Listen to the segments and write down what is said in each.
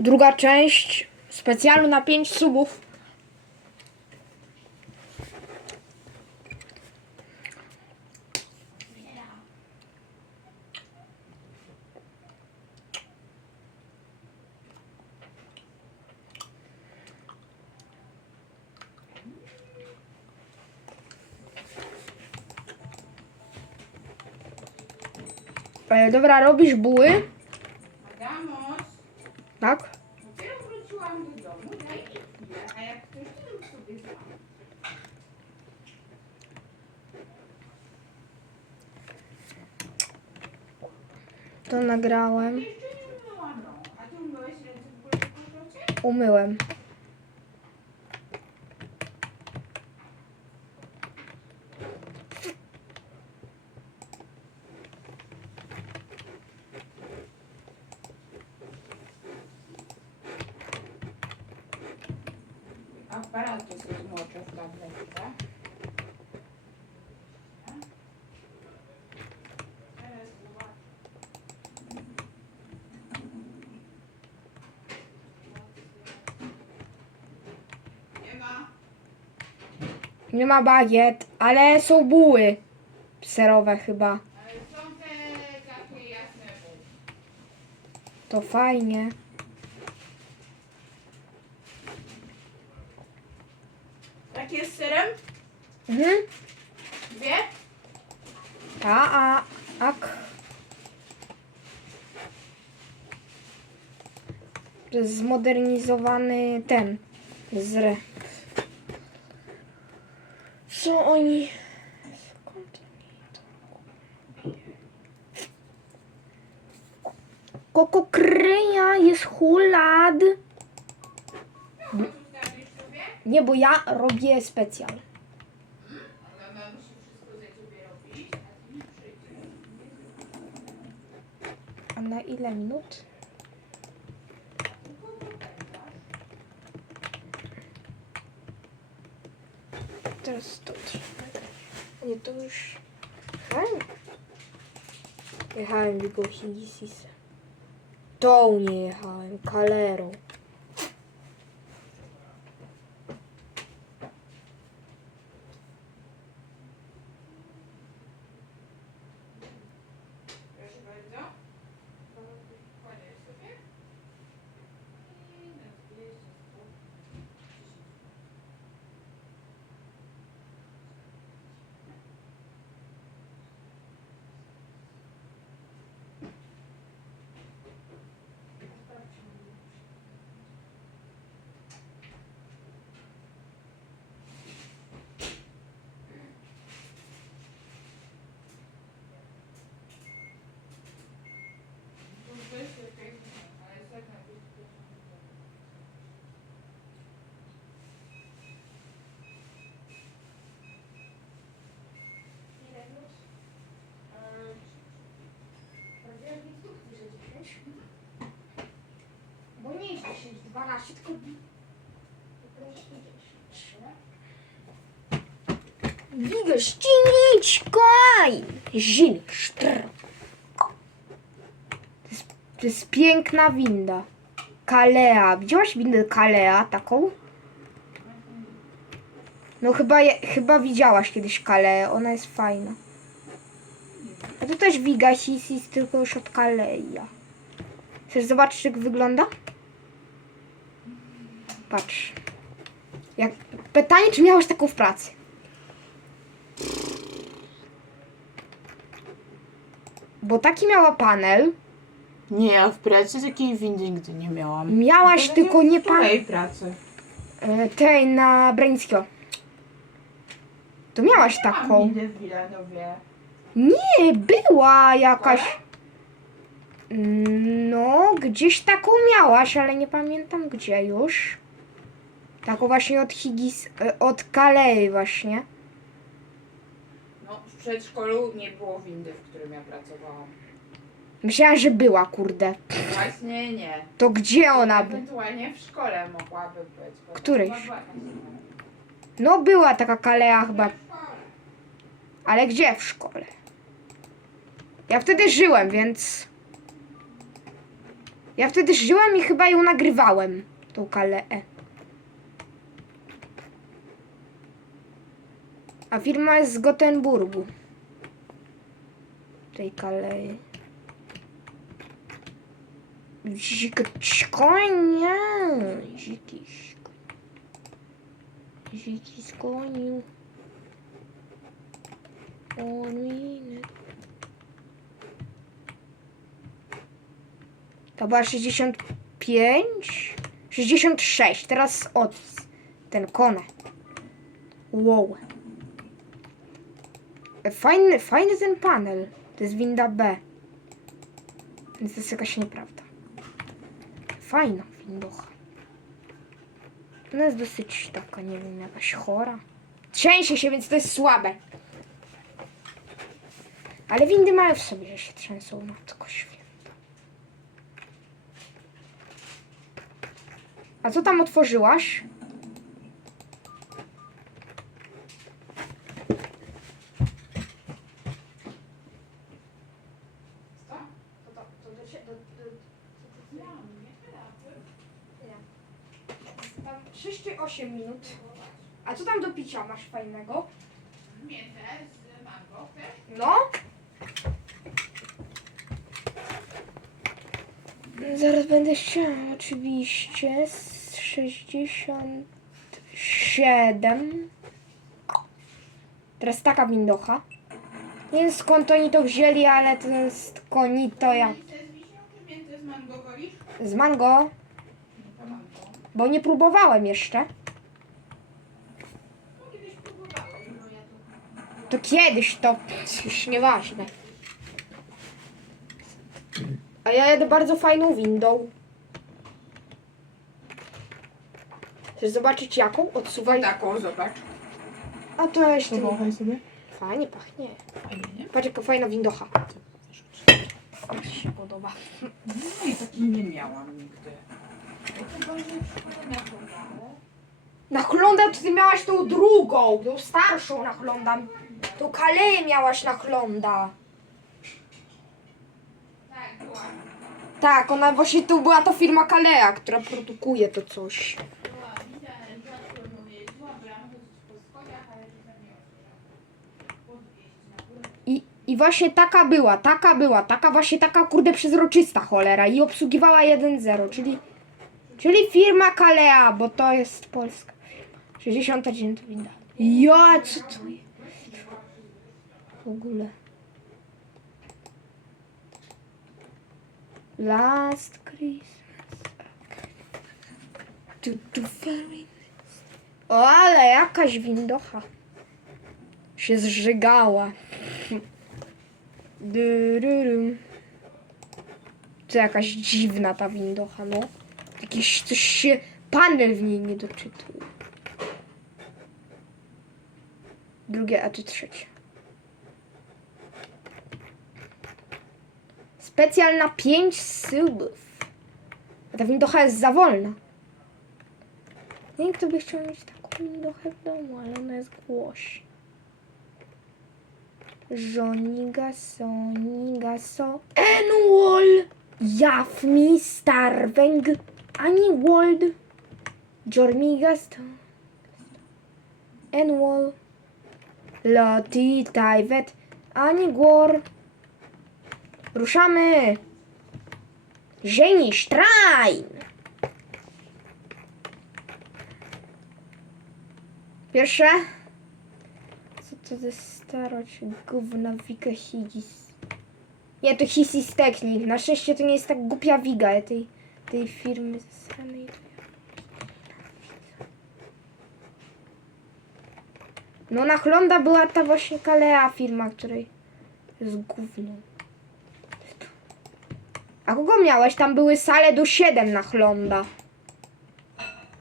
druga część specjalu na 5 subów. E, dobra, robisz buły, tak? dopiero wróciłam do domu, a jak ktoś to sobie da. To nagrałem. Jeszcze nie umyłam rąk. A ty umyłeś ręce w ogóle powrocie? Umyłem. Tabletkę. Teraz zobaczę. Nie ma. Nie ma bagiet, ale są buły. Serowe chyba. Ale są te takie jasne bułki. To fajnie. Takie z serem? Mhm. Dwie? A, a, ak. To jest zmodernizowany ten. Zre. Co oni... Koko kryja jest hulad. Nie, bo ja robię specjal. A na ile minut? Teraz to trzeba. Nie, to już. Jechałem. Jechałem Vigo Higisisa. Tą nie jechałem, kalerą. Proszę bardzo. Kładziesz sobie. I na 200, 100, 10. Tu weź lepiej, ale tak na 250. Bo nie jest 10, 12, tylko... Wiga, ściniczkaj! Zil, sztr. To jest, to jest piękna winda. Kalea. Widziałaś windę Kalea taką? No chyba, je, chyba widziałaś kiedyś Kaleę. Ona jest fajna. A to też Wiga Hisis, tylko już od Kaleja. Chcesz zobaczyć jak wygląda? Patrz. Jak... Pytanie, czy miałeś taką w pracy? Bo taki miała panel. Nie, ja w pracy takiej windy nigdy nie miałam. Miałaś tylko nie w pan... której pracy? e, Tej na Brańskiego. To miałaś Mam taką. windę w Wilanowie. Nie, była jakaś. No, gdzieś taką miałaś, ale nie pamiętam gdzie już. Taką właśnie od Higis, e, od Kalei właśnie. No, w przedszkolu nie było windy, w którym ja pracowałam. Myślałam, że była, kurde. Właśnie nie. To gdzie ona by? Ewentualnie w szkole mogłaby być. bo Którejś? chyba była jakaś inna. No była taka Kalea chyba, ale gdzie w szkole? Ja wtedy żyłem, więc Ja wtedy żyłem i chyba ją nagrywałem, tą kaleę. A firma jest z Gotenburgu. Tej kalei. Zikonie. Ziki. Ziki z koniu. To była 65? 66. Teraz Otis. Ten kone. Wow. Fajny, fajny ten panel. To jest winda B. Więc to jest jakaś nieprawda. Fajna windocha. Ona jest dosyć taka, nie wiem, jakaś chora. Trzęsie się, więc to jest słabe. Ale windy mają w sobie, że się trzęsą. Matko święta. A co tam otworzyłaś? Co? To, to, to do, cie- do, do, Tam 6 czy 8 minut. A co tam do picia masz fajnego? Miętę z mango też? No. Zaraz będę chciała, oczywiście. z 67. Teraz taka windocha. Nie wiem skąd oni to wzięli, ale to jest konito jak z mango z No mango. bo nie próbowałem jeszcze. No kiedyś próbowałeś, bo ja tu... To kiedyś to już nieważne. A ja jedę bardzo fajną windą. Chcesz zobaczyć jaką? Odsuwaj. Taką, zobacz. A to jeszcze nie. Powąchaj sobie. Fajnie pachnie. Fajnie, nie? Patrz jaka fajna windocha. Mi się podoba. No i takiej nie miałam nigdy. Nachlądam, to ty miałaś tą drugą, tą starszą nachlądam. Tą kaleję miałaś nachląda. Tak, była. Tak, ona właśnie tu była ta firma Kalea, która produkuje to coś. Była, widziałem, rzadko mówię, jeździła bramę po schodach, ale czasami nie otwierała. Podwieźć na górę. I, I właśnie taka była, taka była, taka właśnie taka kurde przezroczysta cholera i obsługiwała 1.0, czyli, czyli firma Kalea, bo to jest polska firma. 69 winda. Ja, co to jest? W ogóle. Last Christmas. O, ale jakaś windocha. Się zżygała. To jakaś dziwna ta windocha, no. Jakiś coś się. Panel w niej nie doczytuje. Drugie, a czy trzecie? Specjal na 5 subów. A ta windocha jest za wolna. Nie wiem, kto by chciał mieć taką windochę w domu, ale ona jest głośna. Żoniga, soniga, so. Enwol! Jafmi, starwęg, ani wold. Jormiga, sto. Enwol. Loti, tajwet, ani głor. Ruszamy! Żeni, sztrajn! Pierwsze. Co to za starość? Gówna Wiga Higis. Nie, to Hisis Technik. Na szczęście to nie jest tak głupia Wiga tej, tej firmy samej. No na Hlonda była ta właśnie Kalea firma, której jest gówno. A kogo miałeś? Tam były sale do 7 na Hlonda.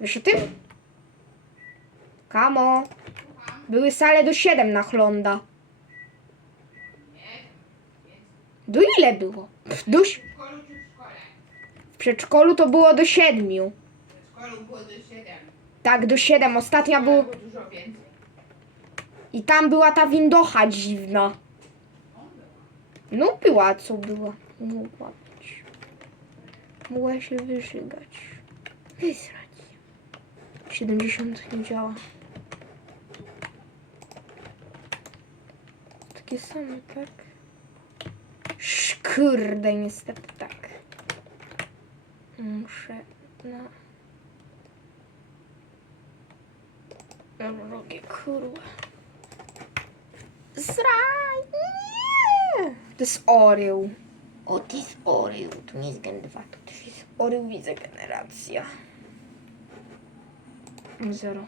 Wiesz o tym? Kamo. Były sale do 7 na Hlonda. Do ile było? Pff, Do, W przedszkolu to było do 7. W szkolu było do 7. Tak, do 7. Ostatnia Było był. dużo więcej. I tam była ta windocha dziwna. Była. No była, co była. Mogła być. Mogła się wyżygać. Wysrać. 70 nie działa. Takie same, tak? Szkurde, niestety tak. Muszę na... Drugie, kurwa. Zraj! Nie! To jest Oreo. O, to jest Oreo. To nie jest Gen 2, to też jest Oreo, widzę generacja. Zero.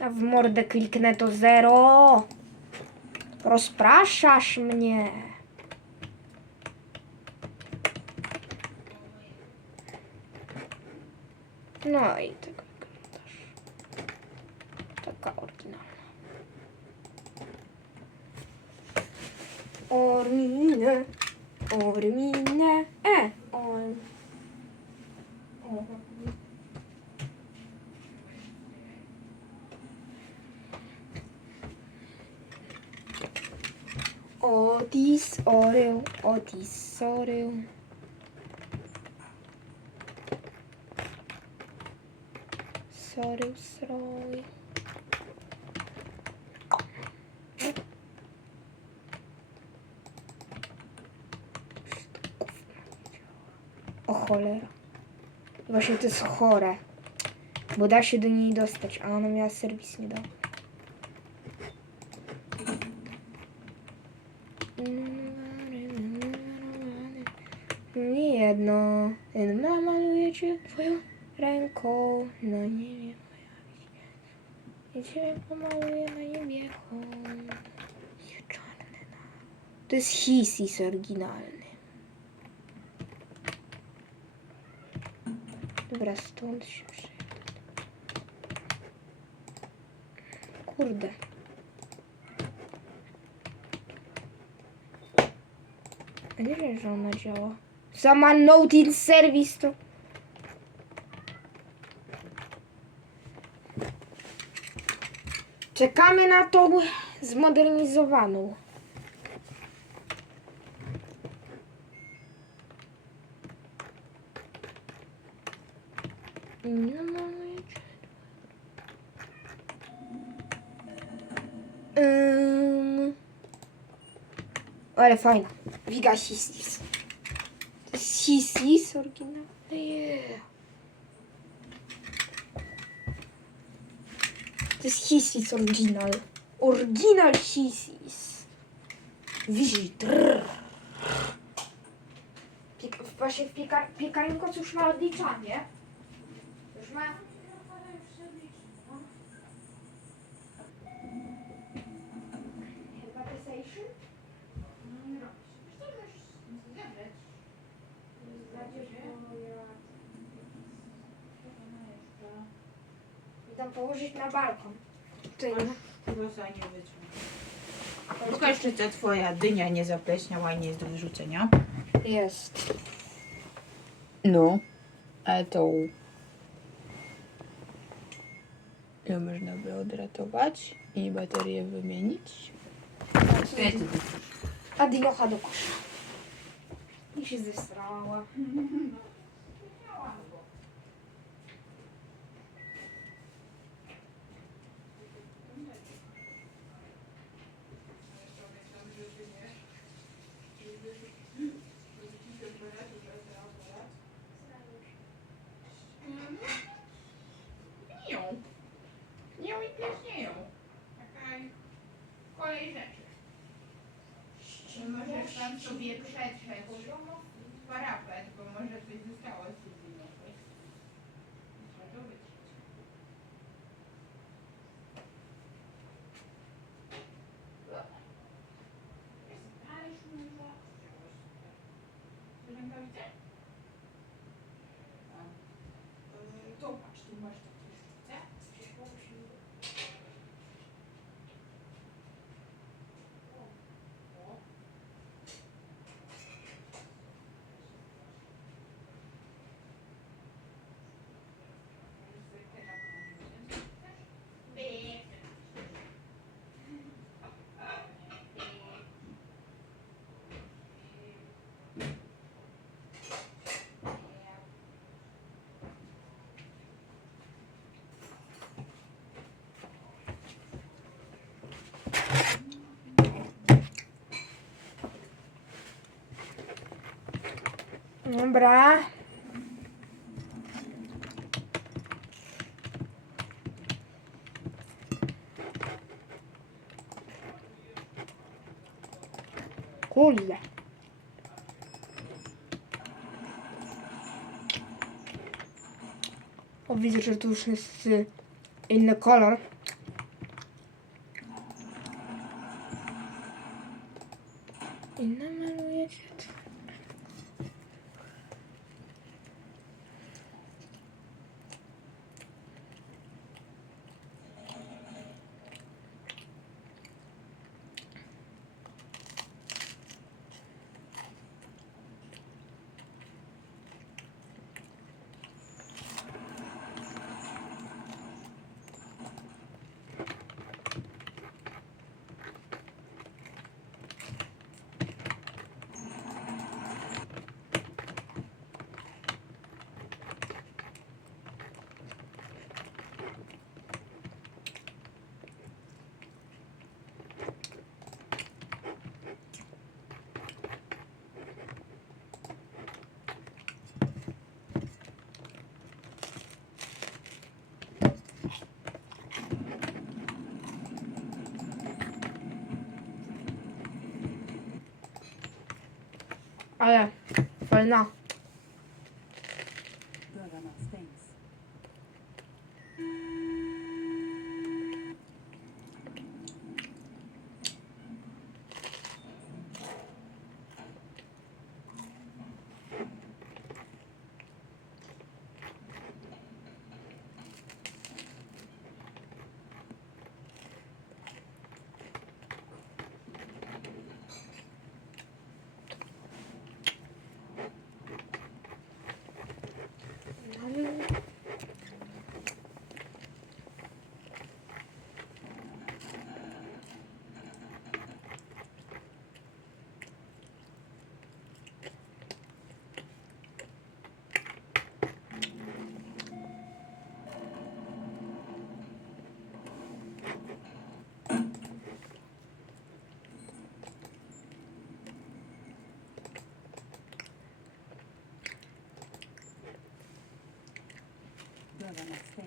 A w mordę kliknę to zero. Rozpraszasz mnie. No i tego wyglądasz. Taka oryginalna. Orminę, Ormine e on. Otis, oreo, otis, oreo. Soreus, roy. Cholera. Właśnie to jest chore. Bo da się do niej dostać, a ona miała serwis nie dał. Nie jedno. Namaluję cię twoją ręką na niebie. I cię pomaluję na niebie. To jest Hisis oryginalny. Dobra, stąd się przyjadę. Kurde. A nie wiem, że ona działa. Sama note in service to... Czekamy na tą zmodernizowaną. Ym... Ale fajna. Wiga Hisis. To jest Hisis oryginalny. Yeah. To jest Hisis oryginal. Oryginal. Wizitr. Piek- właśnie w piekar- piekarniku już ma odliczanie. Już ma... Chyba to station? I tam położyć na balkon. Ty, Rosa nie wytrzyma. Pokaż, czy ta twoja dynia nie zapleśniała i nie jest do wyrzucenia. jest. No, ale to... Ją można by odratować i baterię wymienić. A dinocha do kosza. I się zesrała. tam sobie przetrzeć parapet, bo może coś zostało z tej Trzeba to wytrzeć. Jest talerz, może. Chcesz rękawice? A. Yy, Zobacz, tu masz takie sztuce z przyszłości. O. Dobra. Kurde. O, widzę, że tu już jest y, inny kolor. I namalujecie to. Ale fajna. Dobra, no, thanks. Dobra, no, thanks.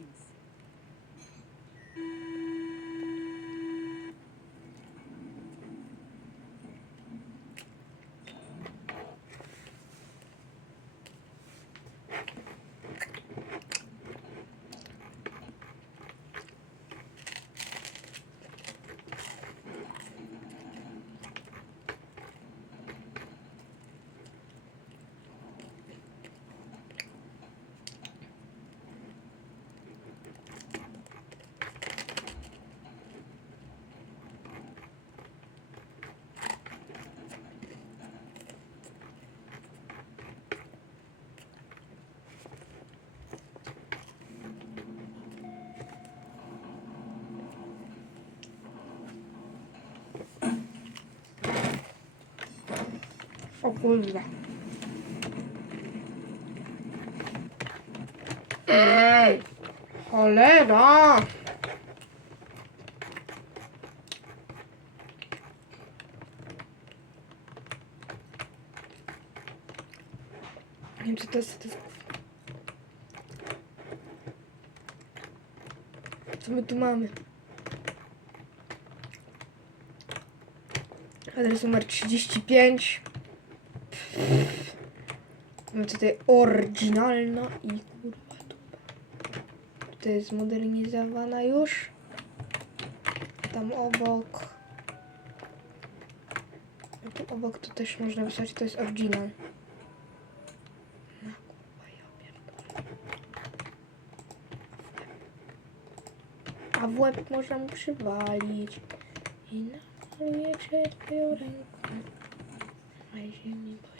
O kurde. Ej, cholera. Nie wiem co to jest, co to jest. Co my tu mamy? Adres numer 35. Mamy tutaj oryginalna i kurwa dupa. Tutaj jest zmodernizowana już. Tam obok. A tu obok to też można wysłać, to jest oryginal. A w łeb można mu przywalić. I namalujecie twoją ręką. Na ziemi pojawi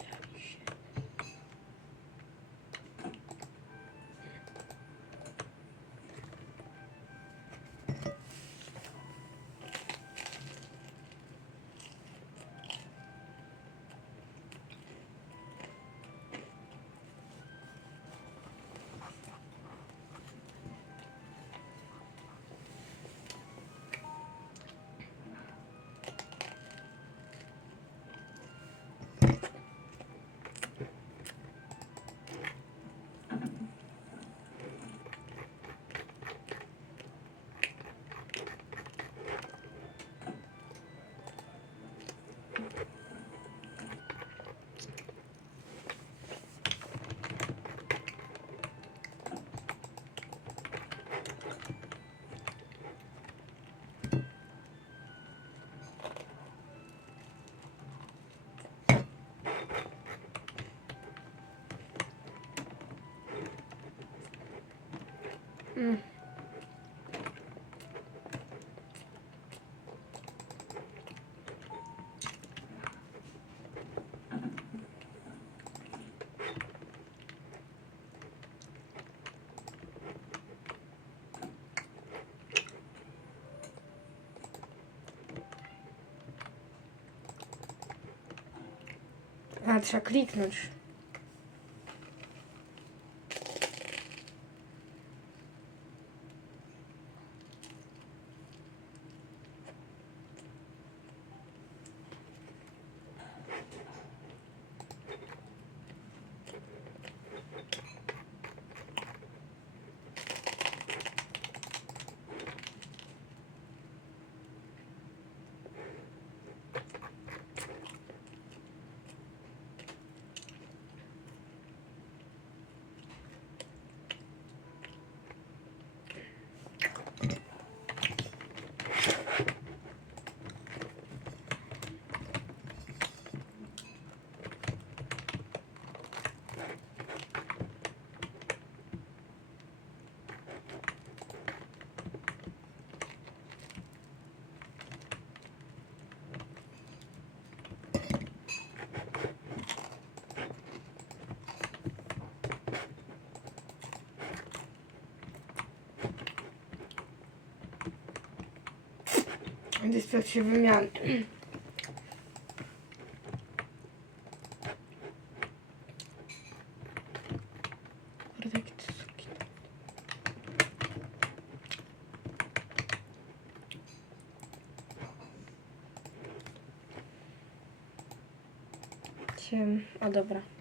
Trzeba kliknąć. Jakie to suki. Ciem. A dobra.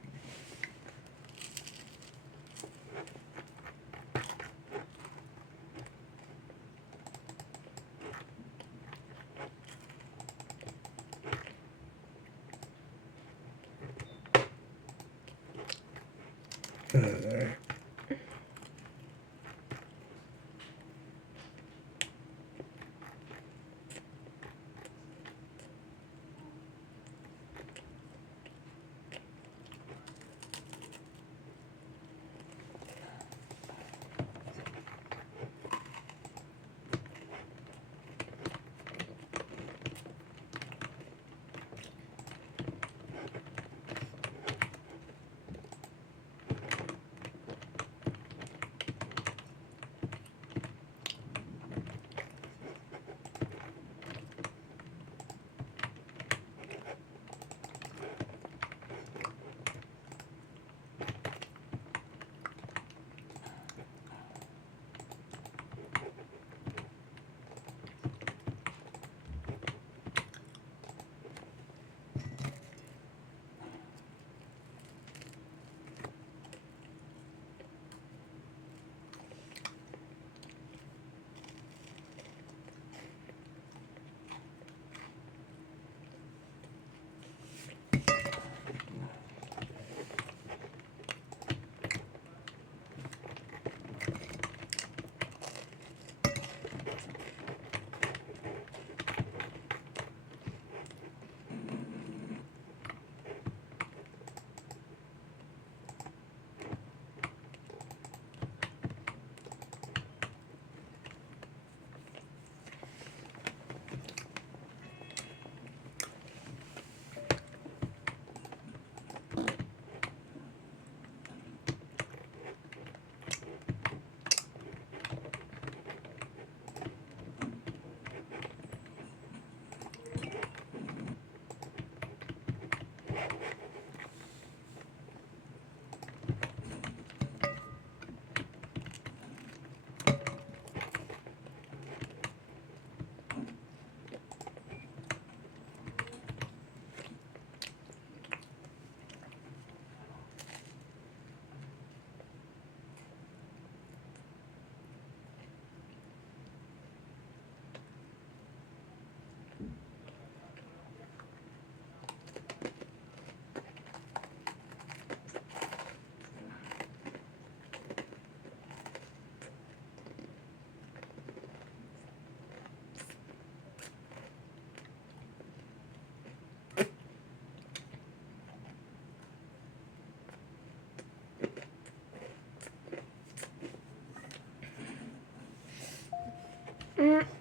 Mm.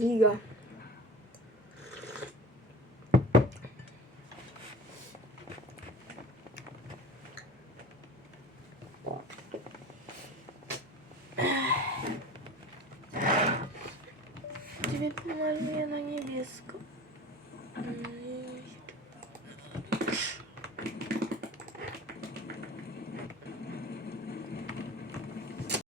ಈಗ.